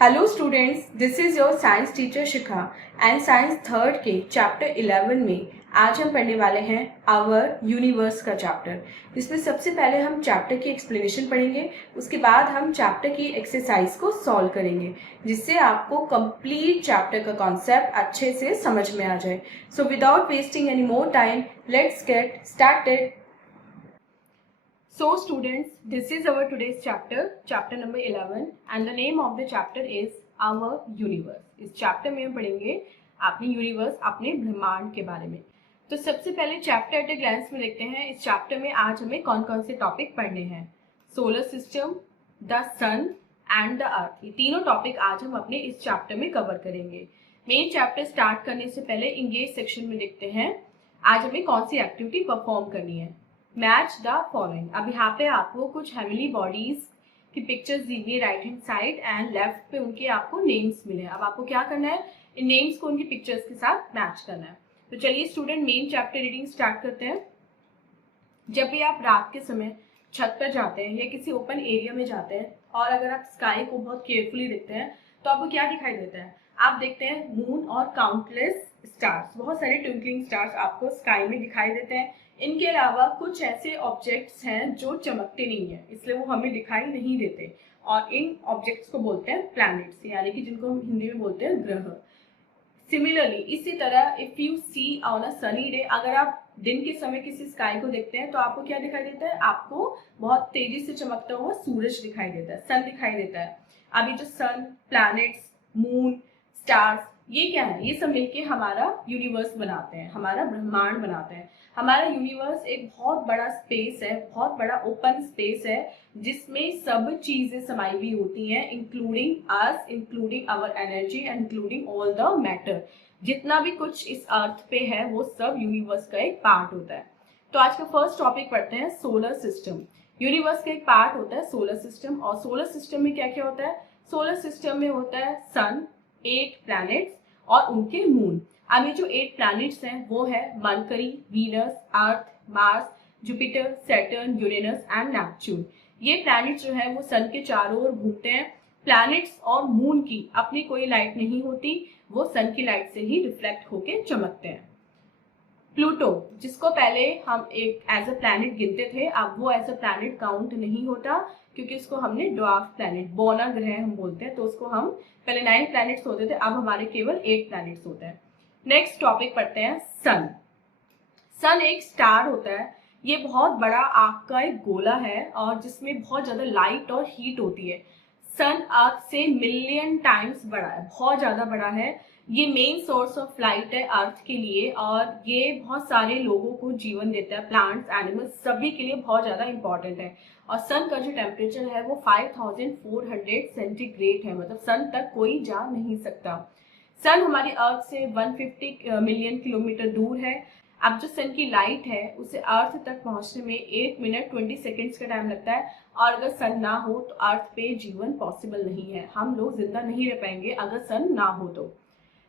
Hello students, this is your science teacher Shikha and science third के chapter 11 में आज हम पढ़ने वाले हैं आवर यूनिवर्स का चैप्टर। जिसमें सबसे पहले हम चैप्टर की एक्सप्लेनेशन पढ़ेंगे, उसके बाद हम चैप्टर की एक्सरसाइज को सॉल्व करेंगे, जिससे आपको कंप्लीट चैप्टर का कॉन्सेप्ट अच्छे से समझ में आ जाए। So without wasting any more time, let's get started. So students, this is our today's chapter number 11 and the name of the chapter is our universe. इस चैप्टर में हम पढ़ेंगे अपनी यूनिवर्स, अपने ब्रह्मांड के बारे में। तो सबसे पहले चैप्टर एट ए ग्लैंस में देखते हैं इस चैप्टर में आज हमें कौन कौन से टॉपिक पढ़ने हैं। Solar system, the sun and the earth, ये तीनों टॉपिक आज हम अपने इस चैप्टर में कवर करेंगे। मेन चैप्टर स्टार्ट करने से पहले इंगेज सेक्शन में देखते हैं आज हमें कौन सी एक्टिविटी परफॉर्म करनी है। Match the following. अब यहाँ पे आपको कुछ हेवनली बॉडीज की पिक्चर्स दी गई right hand side and left पे उनके आपको नेम्स मिले। अब आपको क्या करना है, इन नेम्स को उनकी पिक्चर्स के साथ मैच करना है। तो चलिए student main chapter reading start करते हैं। जब भी आप रात के समय छत पर जाते हैं या किसी ओपन एरिया में जाते हैं और अगर आप स्काई को बहुत केयरफुली देखते हैं तो आपको क्या दिखाई देता है? आप देखते हैं मून और काउंटलेस स्टार्स, बहुत सारे ट्विंकलिंग स्टार्स आपको स्काई में दिखाई देते हैं। इनके अलावा कुछ ऐसे ऑब्जेक्ट्स हैं जो चमकते नहीं है, इसलिए वो हमें दिखाई नहीं देते और इन ऑब्जेक्ट्स को बोलते हैं प्लैनेट्स, यानी कि जिनको हम हिंदी में बोलते हैं ग्रह। सिमिलरली इसी तरह if you see on a sunny day, अगर आप दिन के समय किसी स्काई को देखते हैं तो आपको क्या दिखाई देता है? आपको बहुत तेजी से चमकता हुआ सूरज दिखाई देता है, सन दिखाई देता है। अभी जो सन, प्लैनेट्स, मून, स्टार्स, ये क्या है? ये सब मिलके हमारा यूनिवर्स बनाते हैं, हमारा ब्रह्मांड बनाते हैं। हमारा यूनिवर्स एक बहुत बड़ा स्पेस है, बहुत बड़ा ओपन स्पेस है जिसमें सब चीजें समाई हुई होती हैं, including us, including our energy and including all the matter. जितना भी कुछ इस अर्थ पे है वो सब यूनिवर्स का एक पार्ट होता है। तो आज का फर्स्ट टॉपिक पढ़ते हैं सोलर सिस्टम। यूनिवर्स का एक पार्ट होता है सोलर सिस्टम, और सोलर सिस्टम में क्या क्या होता है? सोलर सिस्टम में होता है सन, 8 प्लैनेट्स और उनके मून। अब ये जो 8 प्लैनेट्स हैं वो है mercury, Venus, earth, Mars, Jupiter, Saturn, Uranus and Neptune. ये प्लैनेट्स जो है वो सन के चारों ओर घूमते हैं। प्लैनेट्स और मून की अपनी कोई लाइट नहीं होती, वो सन की लाइट से ही रिफ्लेक्ट होके चमकते हैं। प्लूटो, जिसको पहले हम एक एज अ प्लैनेट गिनते थे, अब वो एज अ प्लैनेट काउंट नहीं होता क्योंकि उसको हमने ड्वार्फ प्लैनेट, बौना ग्रह हम बोलते हैं। तो उसको हम पहले 9 प्लैनेट्स होते थे, अब हमारे केवल 8 प्लैनेट्स होते हैं। नेक्स्ट टॉपिक पढ़ते हैं सन। सन एक स्टार होता है, ये बहुत बड़ा आग का एक गोला है और जिसमें बहुत ज्यादा लाइट और हीट होती है। सन अर्थ से मिलियन टाइम्स बड़ा है, बहुत ज्यादा बड़ा है। ये मेन सोर्स ऑफ लाइट है अर्थ के लिए और ये बहुत सारे लोगों को जीवन देता है, प्लांट्स, एनिमल्स, सभी के लिए बहुत ज्यादा इंपॉर्टेंट है। और सन का जो टेम्परेचर है वो 5400 सेंटीग्रेड है, मतलब सन तक कोई जा नहीं सकता। सन हमारी अर्थ से 150 मिलियन किलोमीटर दूर है। अब जो सन की लाइट है उसे अर्थ तक पहुंचने में 8 मिनट 20 सेकेंड्स का टाइम लगता है, और अगर सन ना हो तो अर्थ पे जीवन पॉसिबल नहीं है, हम लोग जिंदा नहीं रह पाएंगे अगर सन ना हो तो।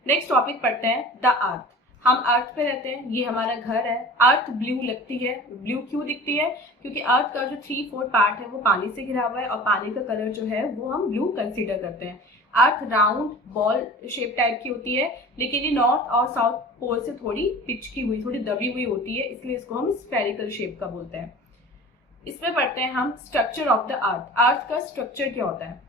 नेक्स्ट टॉपिक पढ़ते हैं द अर्थ। हम अर्थ पे रहते हैं, ये हमारा घर है। अर्थ ब्लू लगती है, ब्लू क्यों दिखती है? क्योंकि अर्थ का जो 3/4 पार्ट है वो पानी से घिरा हुआ है और पानी का कलर जो है वो हम ब्लू कंसीडर करते हैं। अर्थ राउंड बॉल शेप टाइप की होती है, लेकिन ये नॉर्थ और साउथ पोल से थोड़ी पिचकी हुई, थोड़ी दबी हुई होती है, इसलिए इसको हम स्फेरिकल शेप का बोलते हैं। इसमें पढ़ते हैं हम स्ट्रक्चर ऑफ द अर्थ। अर्थ का स्ट्रक्चर क्या होता है?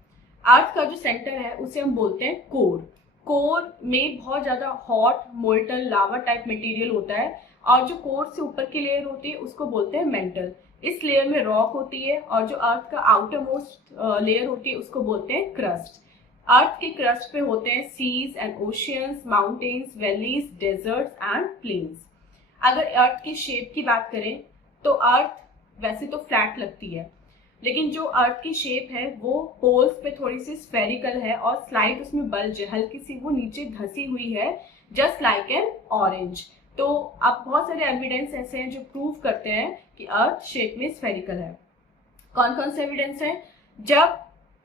अर्थ का जो सेंटर है उसे हम बोलते हैं कोर। कोर में बहुत ज्यादा हॉट मोल्टन लावा टाइप मटेरियल होता है, और जो कोर से ऊपर की लेयर होती है उसको बोलते हैं मेंटल। इस लेयर में रॉक होती है, और जो अर्थ का आउटर मोस्ट लेयर होती है उसको बोलते हैं क्रस्ट। अर्थ के क्रस्ट पे होते हैं seas and oceans, mountains, valleys, deserts and plains. अगर अर्थ की शेप की बात करें तो अर्थ वैसे तो फ्लैट लगती है, लेकिन जो अर्थ की शेप है वो पोल्स पे थोड़ी सी स्फेरिकल है और स्लाइड उसमें बल्ज है, हल्की सी वो नीचे धसी हुई है, जस्ट लाइक एन ऑरेंज। तो अब बहुत सारे एविडेंस ऐसे हैं जो प्रूव करते हैं कि अर्थ शेप में स्फेरिकल है। कौन कौन से एविडेंस हैं? जब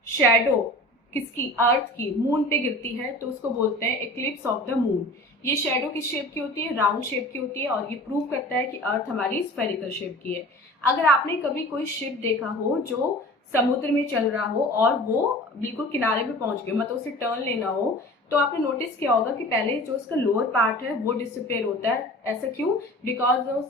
शैडो किसकी, अर्थ की, मून पे गिरती है तो उसको बोलते हैं एक्लिप्स ऑफ द मून। ये शैडो किस शेप की होती है? राउंड शेप की होती है, और ये प्रूव करता है कि अर्थ हमारी स्फेरिकल शेप की है। अगर आपने कभी कोई शिप देखा हो जो समुद्र में चल रहा हो और वो बिल्कुल किनारे पे पहुंच गया, मतलब उसे टर्न लेना हो, तो आपने नोटिस किया होगा कि पहले जो उसका लोअर पार्ट है वो डिसअपेयर होता है। ऐसा क्यों? बिकॉज जो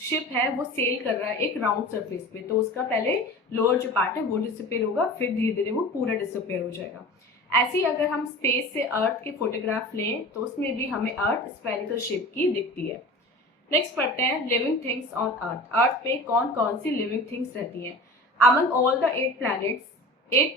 शिप है वो सेल कर रहा है एक राउंड सरफेस पे, तो उसका पहले लोअर जो पार्ट है वो डिसअपेयर होगा, फिर धीरे धीरे वो पूरा डिसअपेयर हो जाएगा। ऐसे ही अगर हम स्पेस से अर्थ के फोटोग्राफ लें तो उसमें भी हमें अर्थ स्फेरिकल शेप की दिखती है। नेक्स्ट पढ़ते हैं लिविंग थिंग्स ऑन अर्थ। अर्थ पे कौन कौन सी लिविंग थिंग्स रहती हैं? अमंग ऑल द 8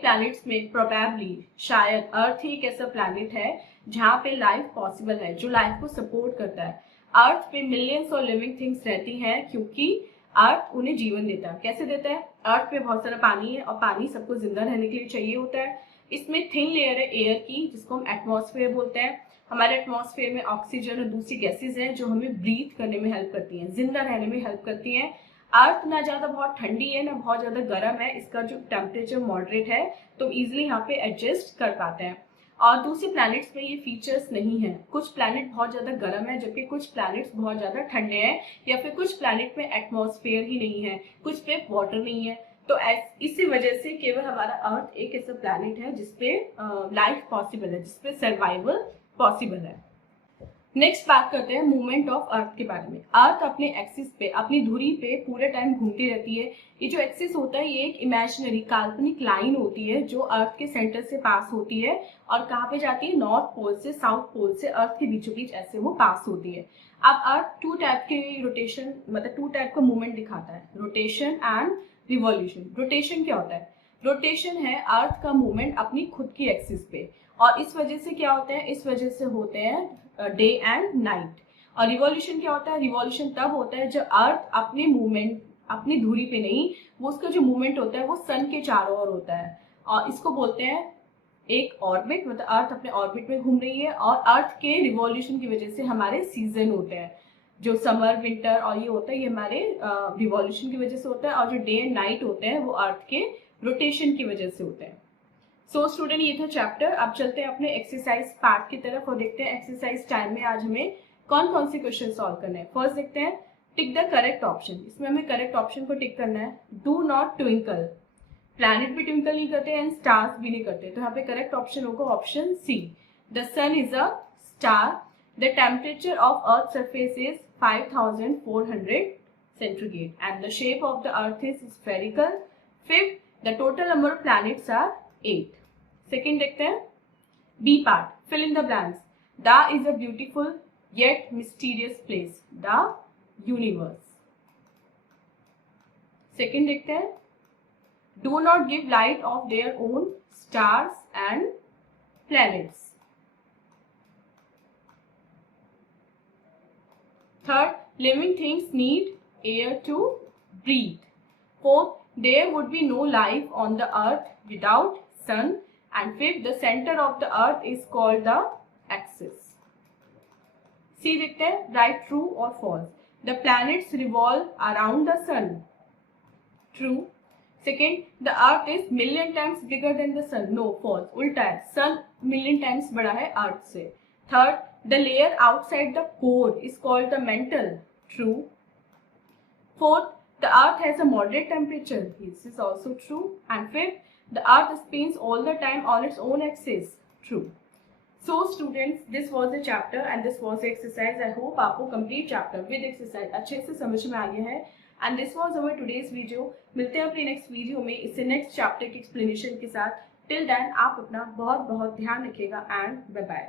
प्लैनेट्स में प्रोबेबली शायद अर्थ ही एक ऐसा प्लैनेट है जहाँ पे लाइफ पॉसिबल है, जो लाइफ को सपोर्ट करता है। अर्थ पे मिलियंस ऑफ लिविंग थिंग्स रहती हैं क्योंकि अर्थ उन्हें जीवन देता है। कैसे देता है? अर्थ पे बहुत सारा पानी है और पानी सबको जिंदा रहने के लिए चाहिए होता है। इसमें थिन लेयर है एयर की, जिसको हम एटमॉस्फेयर बोलते हैं। हमारे एटमॉस्फेयर में ऑक्सीजन और दूसरी गैसेज हैं जो हमें ब्रीथ करने में हेल्प करती हैं, जिंदा रहने में हेल्प करती हैं। अर्थ ना ज्यादा बहुत ठंडी है ना बहुत ज्यादा गर्म है, इसका जो टेम्परेचर मॉडरेट है, तो इजिली यहाँ पे एडजस्ट कर पाते हैं। और दूसरे प्लैनेट्स में ये फीचर्स नहीं है। कुछ प्लैनेट बहुत ज्यादा गर्म है जबकि कुछ प्लैनेट्स बहुत ज्यादा ठंडे हैं, या फिर कुछ प्लैनेट में एटमॉस्फेयर ही नहीं है, कुछ पे वाटर नहीं है। तो इसी वजह से केवल हमारा अर्थ एक ऐसा प्लैनेट है जिसपे लाइफ पॉसिबल है, जिसपे सर्वाइवल पॉसिबल है। नेक्स्ट बात करते हैं मूवमेंट ऑफ अर्थ के बारे में। अर्थ अपने एक्सिस पे, अपनी धुरी पे पूरे टाइम घूमती रहती है। ये जो एक्सिस होता है ये एक इमेजिनरी काल्पनिक लाइन होती है जो अर्थ के सेंटर से पास होती है और कहाँ पे जाती है? नॉर्थ पोल से साउथ पोल से अर्थ के बीचों बीच ऐसे वो पास होती है। अब अर्थ टू टाइप के रोटेशन, मतलब टू टाइप का मूवमेंट दिखाता है, रोटेशन एंड रिवॉल्यूशन। रोटेशन क्या होता है? रोटेशन है अर्थ का मूवमेंट अपनी खुद की एक्सिस पे, और इस वजह से क्या होते हैं? इस वजह से होते हैं डे एंड नाइट। और रिवॉल्यूशन क्या होता है? रिवॉल्यूशन तब होता है जब अर्थ अपने मूवमेंट अपनी धुरी पे नहीं, वो उसका जो मूवमेंट होता है वो सन के चारों ओर होता है, और इसको बोलते हैं एक ऑर्बिट, मतलब अर्थ अपने ऑर्बिट में घूम रही है। और अर्थ के रिवॉल्यूशन की वजह से हमारे सीजन होते हैं, जो समर विंटर और ये होता है, ये हमारे रिवॉल्यूशन की वजह से होता है। और जो डे एंड नाइट होते हैं वो अर्थ के रोटेशन की वजह से होते हैं। सो स्टूडेंट, ये था चैप्टर। अब चलते हैं अपने एक्सरसाइज पार्ट की तरफ और देखते हैं एक्सरसाइज टाइम में आज हमें कौन कौन से क्वेश्चन सॉल्व करने हैं। फर्स्ट देखते हैं टिक द करेक्ट ऑप्शन। इसमें हमें करेक्ट ऑप्शन को टिक करना है। डू नॉट ट्विंकल, प्लैनेट भी ट्विंकल नहीं करते एंड स्टार्स भी नहीं करते, तो यहाँ पे करेक्ट ऑप्शन होगा option C, the sun is a star. The temperature of earth surface is 5400 centigrade and the shape of the earth is spherical. Fifth, the total number of planets are 8. Second देखते हैं B part, fill in the blanks. The is a beautiful yet mysterious place, the universe. Second देखते हैं do not give light of their own stars and planets. Third, living things need air to breathe. Fourth, there would be no life on the earth without sun. And fifth, the center of the earth is called the axis. C देखते हैं right, true or false. The planets revolve around the sun. True. Second, the earth is million times bigger than the sun. No, false. उल्टा है, sun million times बड़ा है earth से. Third, the layer outside the core is called the mantle. True. Fourth, the earth has a moderate temperature. This is also true. And fifth, the earth spins all the time on its own axis. True. So students, this was the chapter and this was the exercise. I hope आपको complete chapter with exercise अच्छे से समझ में आ गया है। And this was our today's video. मिलते हैं अपने next video में इससे next chapter की explanation के साथ। Till then आप अपना बहुत बहुत ध्यान रखिएगा and bye bye.